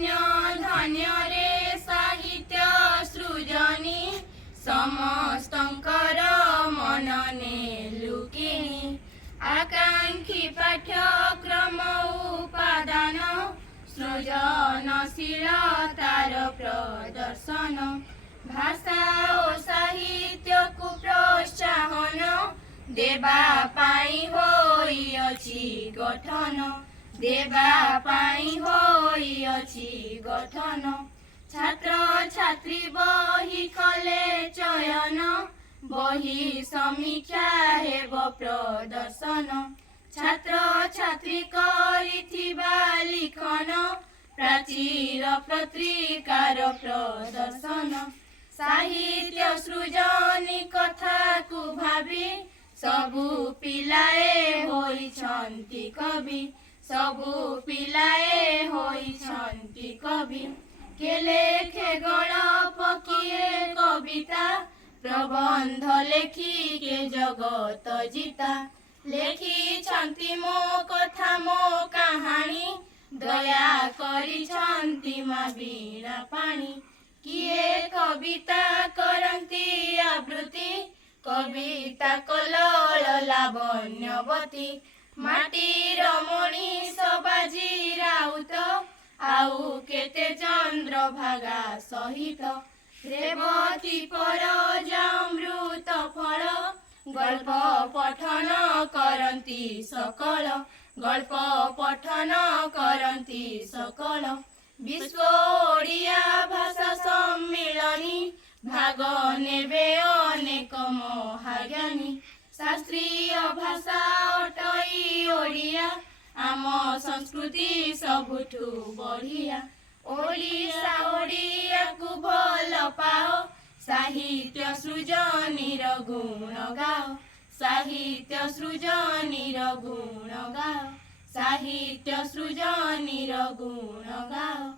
धन्य धन्य रे साहित्य सृजनी समस्तंकर मनने लुकिनी आकांक्षी पाठ्यक्रम उपादान सृजनशीलतार प्रदर्शन भाषा और साहित्य को प्रोत्साहन देवा पाई होइअछि गठन देवा पाई होइअछि गठन छात्र छात्री बही कले चयन बही समीक्षा हेब प्रदर्शन छात्र छात्री करिथिबा लिखन प्राचीर पत्रिकार प्रदर्शन साहित्य सृजनी कथा को भावी सबु पिलाए होइछन्ति कवि सबु पिलाए होइछन्ति कवि के लेखे गणप किए कविता प्रबंध लेखी के जगत जीता लेखिछन्ति मो कथा मो कहानी दया करिछन्ति मा वीणा पाणी किए कविता करन्ति आवृत्ति कविता कलल लावण्यवती माटीर मणि सबाजी राउत आउ केते चंद्रभागा सहित रेवती पर अमृत फल गल्प पठन करन्ति सकल गल्प पठन करन्ति सकल विश्व ओडिया भाषा सम्मिलनी भाग नेबे अनेक महाज्ञानी शास्त्रीय भाषा अटई ओडिया आम संस्कृति सबुठु बढ़िया ओडिशा ओडिया को भल पाओ साहित्य सृजनीर गुण गाओ साहित्य सृजनीर गुण गाओ साहित्य सृजनीर गुण गाओ।